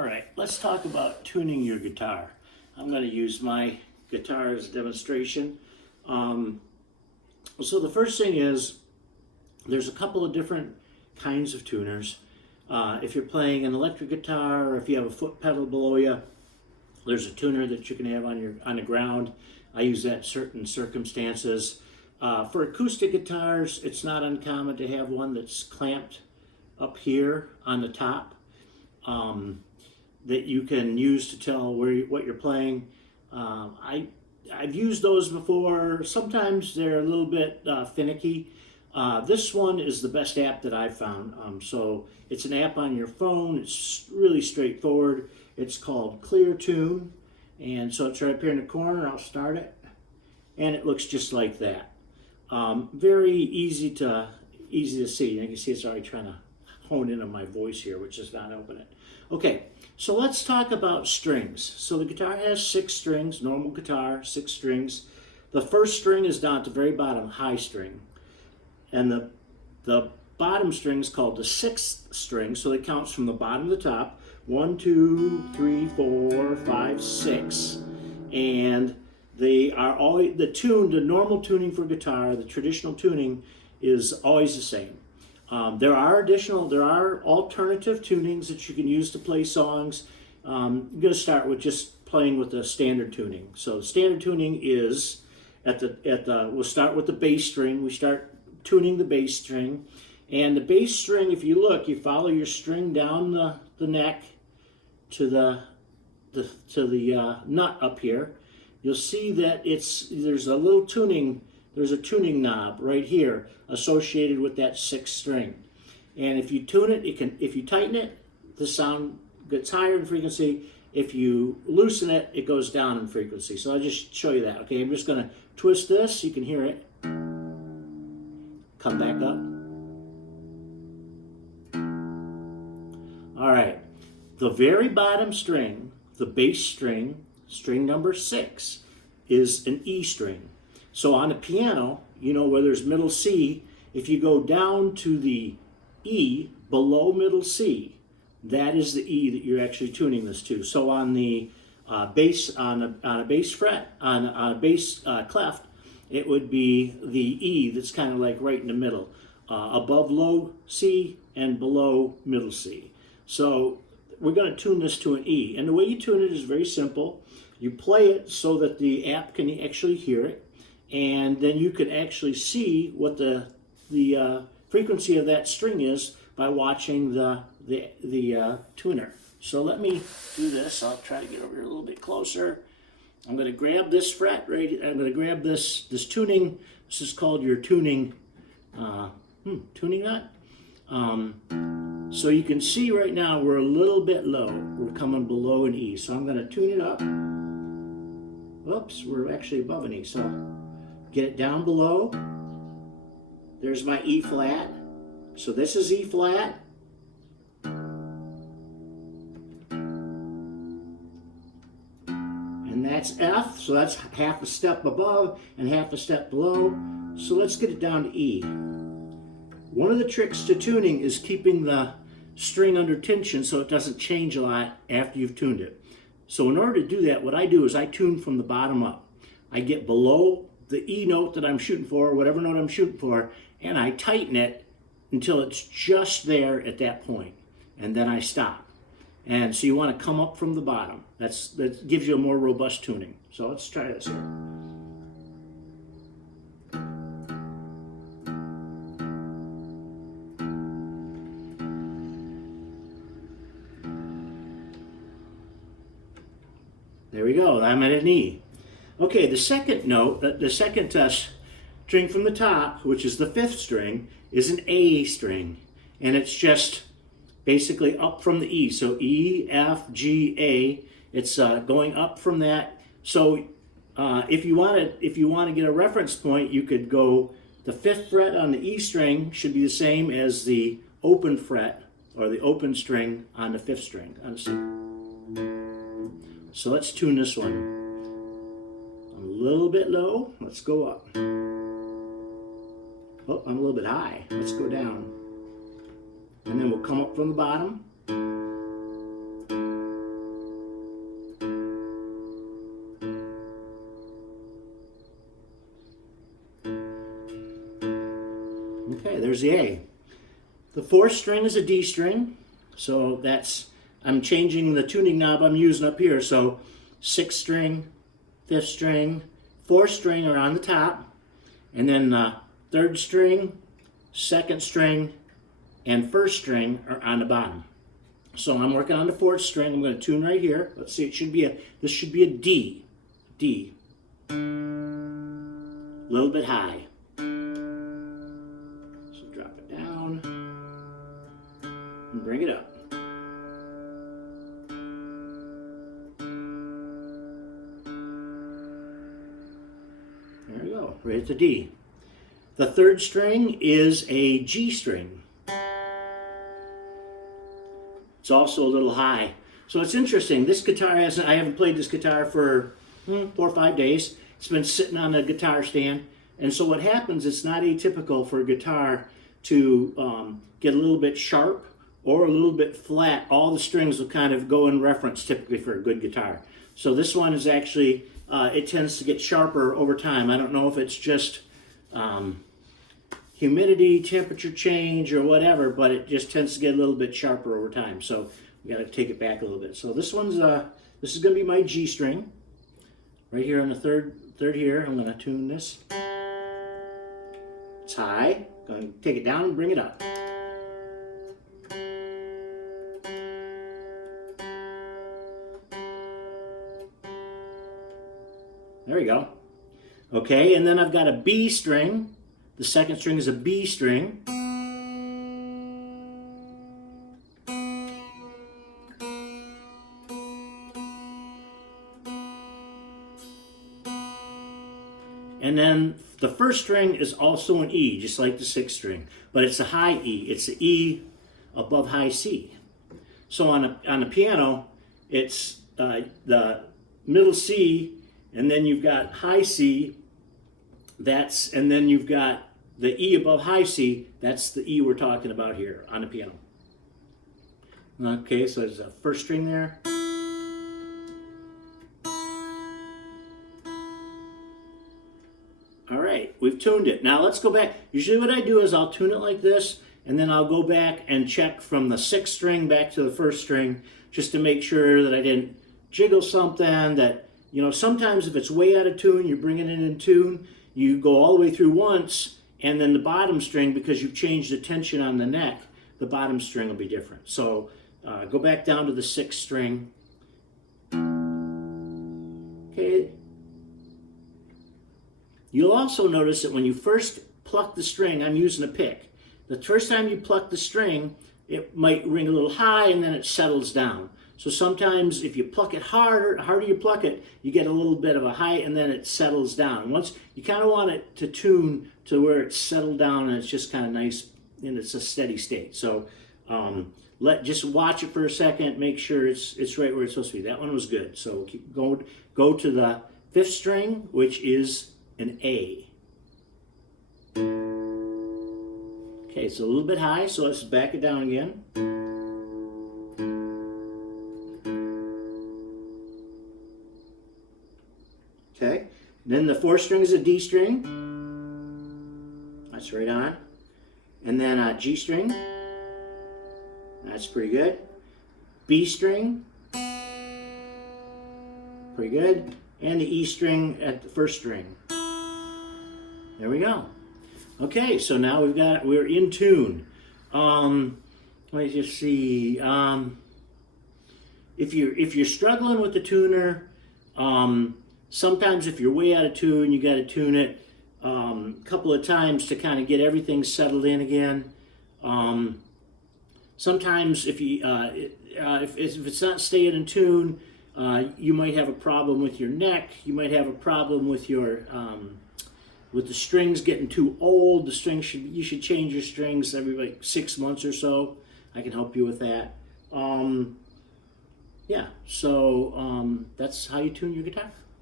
All right, let's talk about tuning your guitar. I'm going to use my guitar as a demonstration. So the first thing is there's a couple of different kinds of tuners. If you're playing an electric guitar or if you have a foot pedal below you, there's a tuner that you can have on the ground. I use that in certain circumstances. For acoustic guitars, it's not uncommon to have one that's clamped up here on the top. That you can use to tell what you're playing. I've used those before. Sometimes they're a little bit finicky. This one is the best app that I've found. So it's an app on your phone. It's really straightforward. It's called Clear Tune, and so it's right up here in the corner. I'll start it, and it looks just like that. Very easy to see. You can see it's already trying to hone in on my voice here, which is not opening. Okay, so let's talk about strings. So the guitar has 6 strings, normal guitar, 6 strings. The first string is down at the very bottom, high string. And the bottom string is called the 6th string, so it counts from the bottom to the top. 1, 2, 3, 4, 5, 6. And they are always, the normal tuning for guitar, the traditional tuning is always the same. There are alternative tunings that you can use to play songs. I'm going to start with just playing with the standard tuning. So standard tuning is we'll start with the bass string. We start tuning the bass string, and the bass string, if you look, you follow your string down the neck to the nut up here. You'll see that there's a tuning knob right here associated with that 6th string. And if you tune it, if you tighten it, the sound gets higher in frequency. If you loosen it, it goes down in frequency. So I'll just show you that. Okay, I'm just going to twist this. You can hear it. Come back up. All right. The very bottom string, the bass string, string number 6, is an E string. So on a piano, where there's middle C, if you go down to the E below middle C, that is the E that you're actually tuning this to. So on the bass, on a bass fret, on a bass clef, it would be the E that's kind of like right in the middle, above low C and below middle C. So we're going to tune this to an E. And the way you tune it is very simple. You play it so that the app can actually hear it, and then you can actually see what the frequency of that string is by watching the tuner. So let me do this. I'll try to get over here a little bit closer. I'm going to grab this fret right. I'm going to grab this tuning. This is called your tuning tuning nut. So you can see right now we're a little bit low. We're coming below an E. So I'm going to tune it up. Oops, we're actually above an E. So get it down below. There's my E flat. So this is E flat. And that's F, so that's half a step above and half a step below. So let's get it down to E. One of the tricks to tuning is keeping the string under tension so it doesn't change a lot after you've tuned it. So in order to do that, what I do is I tune from the bottom up. I get below the E note that I'm shooting for, whatever note I'm shooting for, and I tighten it until it's just there at that point, and then I stop. And so you want to come up from the bottom. That gives you a more robust tuning. So let's try this here. There we go. I'm at an E. Okay, the second note, the second string from the top, which is the 5th string, is an A string, and it's just basically up from the E. So E, F, G, A. It's going up from that. So if you want to get a reference point, you could go the 5th fret on the E string should be the same as the open fret or the open string on the 5th string. So let's tune this one. I'm a little bit low. Let's go up. Oh, I'm a little bit high. Let's go down. And then we'll come up from the bottom. Okay, there's the A. The fourth string is a D string, so I'm changing the tuning knob I'm using up here. So sixth string, fifth string, fourth string are on the top, and then third string, second string, and first string are on the bottom. So I'm working on the fourth string. I'm going to tune right here. Let's see, this should be a D. D. A little bit high. So drop it down and bring it up. There we go, right at the D. The third string is a G string. It's also a little high. So it's interesting. This guitar I haven't played this guitar for 4 or 5 days. It's been sitting on a guitar stand. And so what happens, it's not atypical for a guitar to get a little bit sharp or a little bit flat. All the strings will kind of go in reference typically for a good guitar. So this one is actually, it tends to get sharper over time. I don't know if it's just humidity, temperature change, or whatever, but it just tends to get a little bit sharper over time. So we got to take it back a little bit. So this one's this is going to be my G string right here on the third here. I'm going to tune this. It's high. Going to take it down and bring it up. There we go. Okay, and then I've got a B string. The second string is a B string. And then the first string is also an E, just like the sixth string, but it's a high E. It's the E above high C. So on a piano, it's the middle C, and then you've got high C. And then you've got the E above high C. That's the E we're talking about here on the piano. Okay, so there's a first string there. All right, we've tuned it. Now let's go back. Usually what I do is I'll tune it like this, and then I'll go back and check from the sixth string back to the first string just to make sure that I didn't jiggle something. That, you know, sometimes if it's way out of tune, you're bringing it in tune, you go all the way through once, and then the bottom string, because you've changed the tension on the neck, the bottom string will be different. So go back down to the sixth string. Okay. You'll also notice that when you first pluck the string, I'm using a pick. The first time you pluck the string, it might ring a little high and then it settles down. So sometimes if you pluck it harder you pluck it, you get a little bit of a high and then it settles down. Once you kind of want it to tune to where it's settled down and it's just kind of nice and it's a steady state. So just watch it for a second, make sure it's right where it's supposed to be. That one was good. So go to the fifth string, which is an A. Okay, it's a little bit high, so let's back it down again. Okay, then the fourth string is a D string. That's right on. And then a G string. That's pretty good. B string. Pretty good. And the E string at the first string. There we go. Okay, so now we're in tune. Let me just see. If you're struggling with the tuner, sometimes if you're way out of tune, you got to tune it a couple of times to kind of get everything settled in again. Sometimes if it's not staying in tune, you might have a problem with your neck. You might have a problem with your with the strings getting too old. You should change your strings every like 6 months or so. I can help you with that. Yeah, so that's how you tune your guitar.